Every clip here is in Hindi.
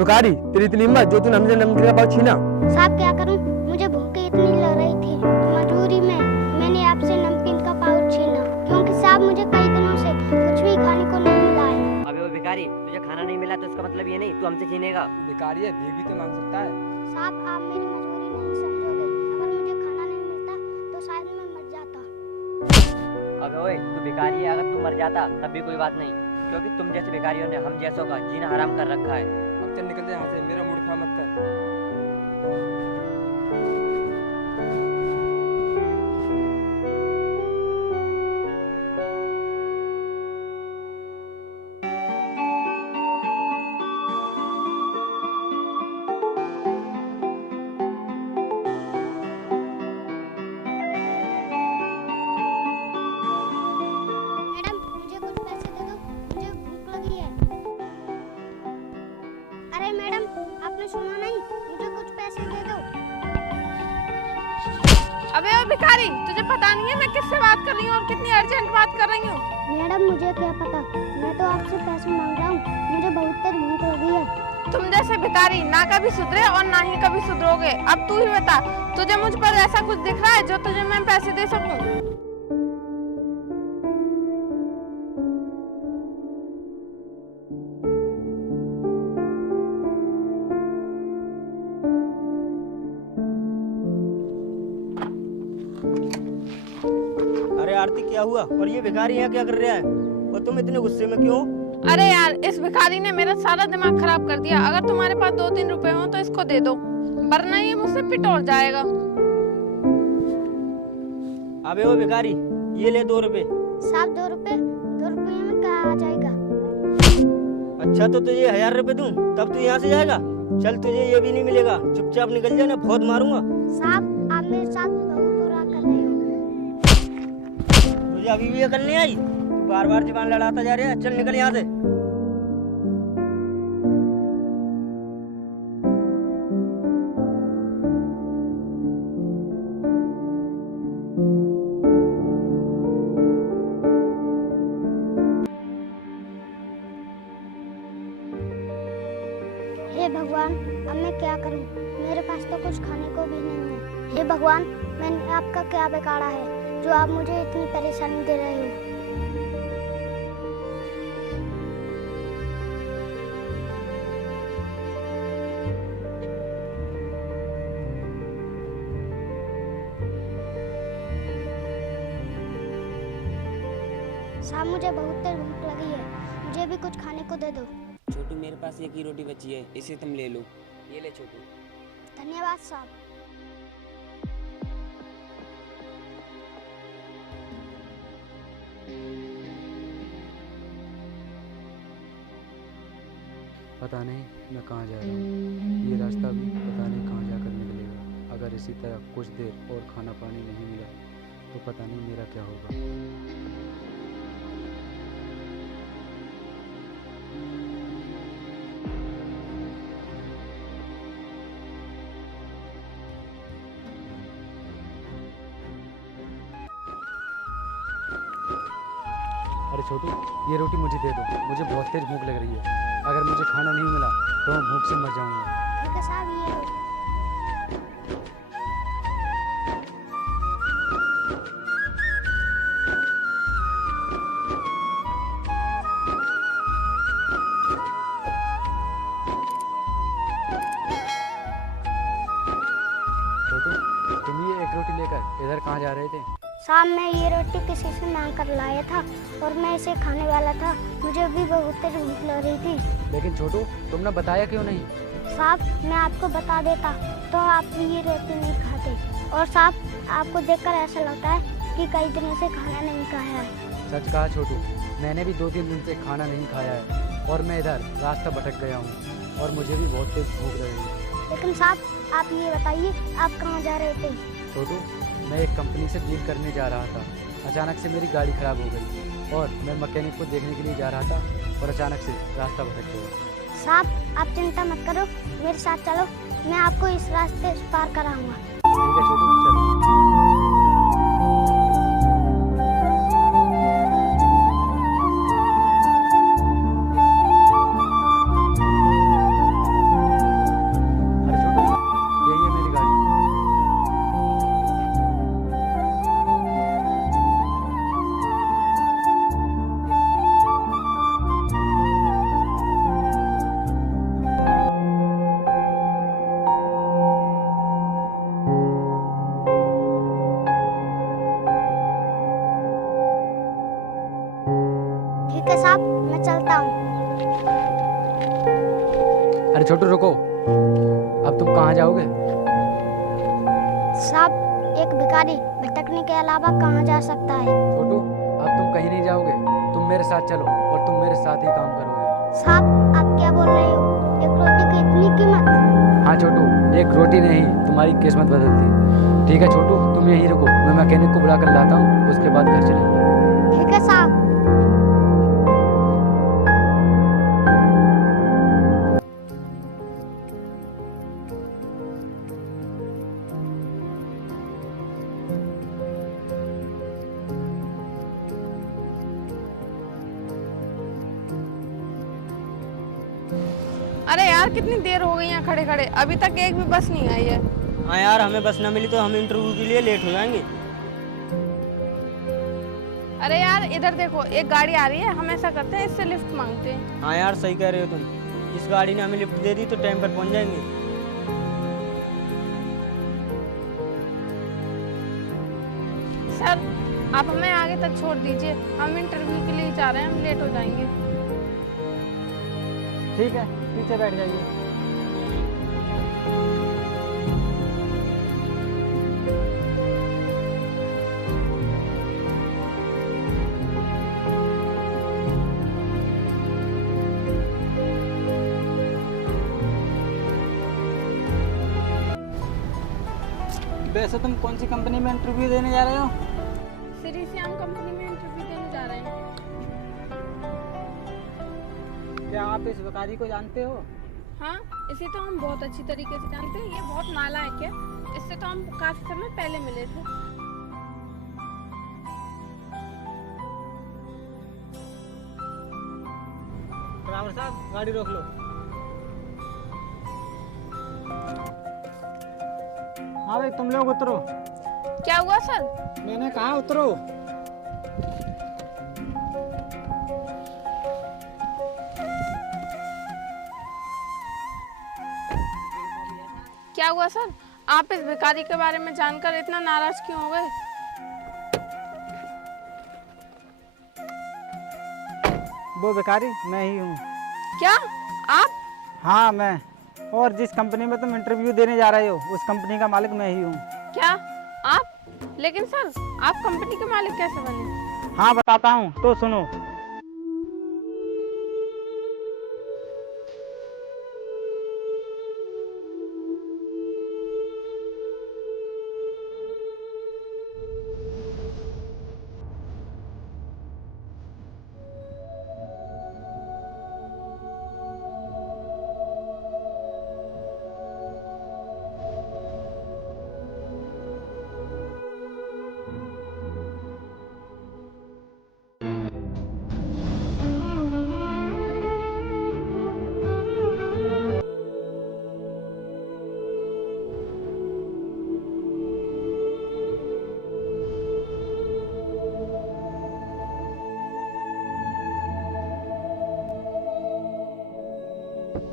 भिखारी, तेरी इतनी हिम्मत जो तूने हमसे नमकीन का पाउच छीना। साहब क्या करूं, मुझे भूख इतनी लग रही थी, मजबूरी में मैंने आपसे नमकीन का पाउच छीना, क्योंकि साहब मुझे कई दिनों से कुछ भी खाने को नहीं मिला है। अबे वो भिखारी, तुझे खाना नहीं मिला तो इसका मतलब ये नहीं तू हमसे छीनेगा। भिखारी है, भीख भी तो मांग सकता है। साहब आप मेरी मजबूरी नहीं समझोगे, अगर मुझे खाना नहीं मिलता तो शायद मैं मर जाता। अबे ओए, तू भिखारी है, अगर तू मर जाता तब भी कोई बात नहीं, क्योंकि तुम जैसे भिखारियों ने हम जैसों का जीना हराम कर रखा है। अब चल निकल जा यहाँ से, मेरा मूड खराब मत कर। मैडम मुझे कुछ पैसे दे दो, मुझे भूख लगी है। अरे मैडम आपने सुना नहीं, मुझे कुछ पैसे दे दो। अबे ओ भिखारी, तुझे पता नहीं है मैं किससे बात कर रही हूँ और कितनी अर्जेंट बात कर रही हूँ। मैडम मुझे क्या पता, मैं तो आपसे पैसे मांग रहा हूँ, मुझे बहुत तेज भूख लगी है। तुम जैसे भिखारी ना कभी सुधरे और ना ही कभी सुधरोगे। अब तू ही बता, तुझे मुझ पर ऐसा कुछ दिख रहा है जो तुझे मैं पैसे दे सकूं? अरे आरती, क्या हुआ? और ये भिखारी यहाँ क्या कर रहा है? और तुम इतने गुस्से में क्यों? अरे यार, इस भिखारी ने मेरा सारा दिमाग खराब कर दिया। अगर तुम्हारे पास 2-3 रुपए हो तो इसको दे दो, वरना ये मुझसे पिटोर जाएगा। अबे वो भिखारी, ये ले 2 रुपए। साहब 2 रुपए में क्या आ जाएगा? अच्छा तो तुझे 1000 रुपए दूं तब तू यहाँ से जाएगा? चल, तुझे ये भी नहीं मिलेगा, चुपचाप निकल जा, ना बहुत मारूंगा। साहब आप मेरे साथ बहुत बुरा कर रहे हो। तुझे अभी भी अकल नहीं आई? तू बार बार जुबान लड़ाता जा रहा है, चल निकल यहाँ से। हे भगवान, अब मैं क्या करूं? मेरे पास तो कुछ खाने को भी नहीं है। हे भगवान, मैंने आपका क्या बिगाड़ा है जो आप मुझे इतनी परेशानी दे रहे हो? साहब मुझे बहुत तेज भूख लगी है, मुझे भी कुछ खाने को दे दो। छोटू, मेरे पास एक ही रोटी बची है, इसे तुम ले लो। ये ले छोटू। धन्यवाद साहब। पता नहीं मैं कहाँ जा रहा हूँ, ये रास्ता भी पता नहीं कहाँ जाकर निकलेगा। अगर इसी तरह कुछ देर और खाना पानी नहीं मिला तो पता नहीं मेरा क्या होगा। अरे छोटू, ये रोटी मुझे दे दो, मुझे बहुत तेज भूख लग रही है। अगर मुझे खाना नहीं मिला तो मैं भूख से मर जाऊंगा। ठीक है साहब, ये लो। छोटू, तुम ये एक रोटी लेकर इधर कहाँ जा रहे थे? साहब मैं ये रोटी किसी से मांग कर लाया था और मैं इसे खाने वाला था, मुझे भी बहुत तेज भूख लग रही थी। लेकिन छोटू, तुमने बताया क्यों नहीं? साहब मैं आपको बता देता तो आप भी ये रोटी नहीं खाते। और साहब आपको देखकर ऐसा लगता है कि कई दिनों से खाना नहीं खाया है। सच कहा छोटू, मैंने भी 2-3 दिन से खाना नहीं खाया है और मैं इधर रास्ता भटक गया हूँ और मुझे भी बहुत तेज भूख लगी है। लेकिन साहब आप ये बताइए, आप कहाँ जा रहे थे? छोटू, मैं एक कंपनी से डील करने जा रहा था। अचानक से मेरी गाड़ी खराब हो गई और मैं मैकेनिक को देखने के लिए जा रहा था और अचानक से रास्ता भटक गया। साहब आप चिंता मत करो, मेरे साथ चलो, मैं आपको इस रास्ते पार कराऊंगा। ठीक है छोटू, चलो। साहब, मैं चलता हूँ। अरे छोटू रुको, अब तुम कहाँ जाओगे? साहब, एक भिखारी भटकने के अलावा कहाँ जा सकता है? छोटू अब तुम कहीं नहीं जाओगे, तुम मेरे साथ चलो और तुम मेरे साथ ही काम करोगे। साहब, आप क्या बोल रहे हो? एक रोटी की इतनी कीमत? हाँ छोटू, एक रोटी नहीं तुम्हारी किस्मत बदलती। ठीक है छोटू, तुम यहीं रुको, मैं मैकेनिक को बुला कर लाता हूँ, उसके बाद घर चलेंगे। ठीक है साहब। अरे यार कितनी देर हो गई यहाँ खड़े खड़े, अभी तक एक भी बस नहीं आई है। हाँ यार, हमें बस ना मिली तो हम इंटरव्यू के लिए लेट हो जाएंगे। अरे यार इधर देखो, एक गाड़ी आ रही है, हम ऐसा करते हैं इससे लिफ्ट मांगते हैं। हाँ यार, सही कह रहे हो तुम, इस गाड़ी ने हमें लिफ्ट दे दी तो टाइम पर पहुंच जाएंगे। सर आप हमें आगे तक छोड़ दीजिए, हम इंटरव्यू के लिए जा रहे हैं, हम लेट हो जाएंगे। ठीक है, पीछे बैठ जाइए। वैसे तुम कौन सी कंपनी में इंटरव्यू देने जा रहे हो? श्री श्याम कंपनी में इंटरव्यू देने जा रहे हैं। क्या आप इस भिखारी को जानते हो? हाँ, इसे तो हम बहुत अच्छी तरीके से जानते हैं, ये बहुत नालायक है, इससे तो हम काफी समय पहले मिले थे। ड्राइवर साहब, गाड़ी रोक लो। हाँ भाई, तुम लोग उतरो। क्या हुआ सर? मैंने कहा उतरो। क्या हुआ सर? आप इस भिखारी के बारे में जानकर इतना नाराज क्यों हो गए? वो भिखारी मैं ही हूँ। क्या आप? हाँ मैं, और जिस कंपनी में तुम इंटरव्यू देने जा रहे हो उस कंपनी का मालिक मैं ही हूँ। क्या आप? लेकिन सर आप कंपनी के मालिक कैसे बने? हाँ बताता हूँ, तो सुनो।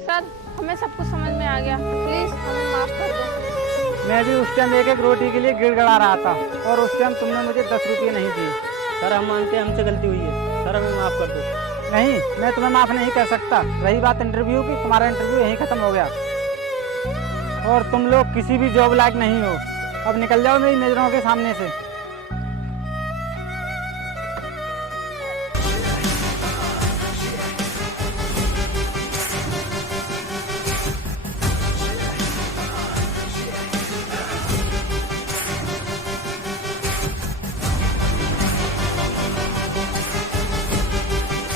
सर हमें सब कुछ समझ में आ गया, प्लीज हमें माफ कर दो। मैं भी उस टाइम एक एक रोटी के लिए गिड़गड़ा रहा था और उस टाइम तुमने मुझे 10 रुपये नहीं दिए। सर हम मानते हैं हमसे गलती हुई है, सर हमें माफ़ कर दो। नहीं, मैं तुम्हें माफ़ नहीं कर सकता। रही बात इंटरव्यू की, तुम्हारा इंटरव्यू यहीं ख़त्म हो गया और तुम लोग किसी भी जॉब लायक नहीं हो। अब निकल जाओ मेरी नज़रों के सामने से।